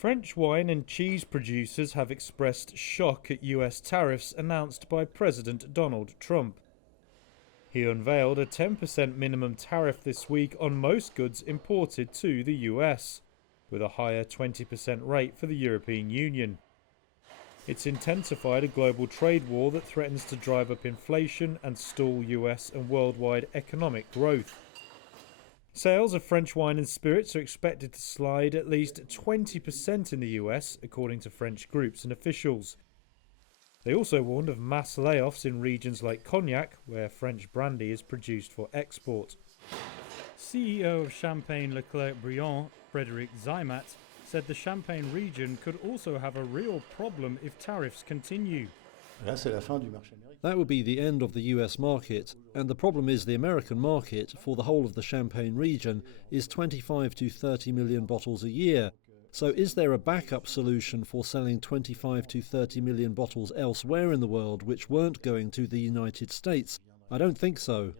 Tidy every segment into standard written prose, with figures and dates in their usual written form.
French wine and cheese producers have expressed shock at US tariffs announced by President Donald Trump. He unveiled a 10% minimum tariff this week on most goods imported to the US, with a higher 20% rate for the European Union. It's intensified a global trade war that threatens to drive up inflation and stall US and worldwide economic growth. Sales of French wine and spirits are expected to slide at least 20% in the US, according to French groups and officials. They also warned of mass layoffs in regions like Cognac, where French brandy is produced for export. CEO of Champagne Leclerc-Briand, Frédéric Zeimat, said the Champagne region could also have a real problem if tariffs continue. That would be the end of the US market, and the problem is the American market for the whole of the Champagne region is 25 to 30 million bottles a year. So is there a backup solution for selling 25 to 30 million bottles elsewhere in the world which weren't going to the United States? I don't think so.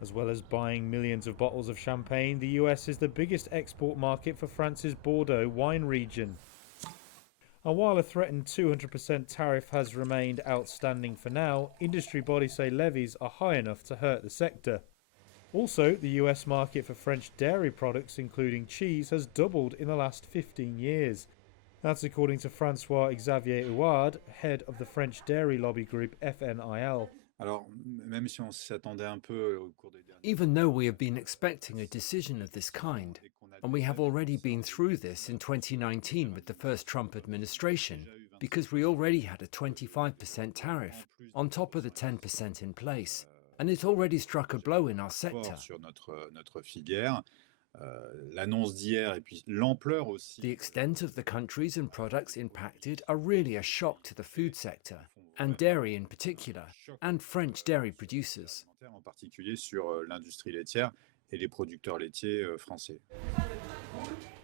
As well as buying millions of bottles of champagne, the US is the biggest export market for France's Bordeaux wine region. And while a threatened 200% tariff has remained outstanding for now, industry bodies say levies are high enough to hurt the sector. Also, the US market for French dairy products, including cheese, has doubled in the last 15 years. That's according to François-Xavier Houard, head of the French dairy lobby group FNIL. Even though we have been expecting a decision of this kind, and we have already been through this in 2019 with the first Trump administration, because we already had a 25% tariff on top of the 10% in place, and it already struck a blow in our sector. The extent of the countries and products impacted are really a shock to the food sector, and dairy in particular, and French dairy producers.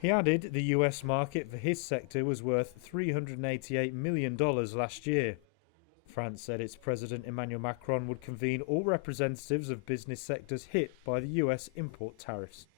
He added the US market for his sector was worth $388 million last year. France said its President Emmanuel Macron would convene all representatives of business sectors hit by the US import tariffs.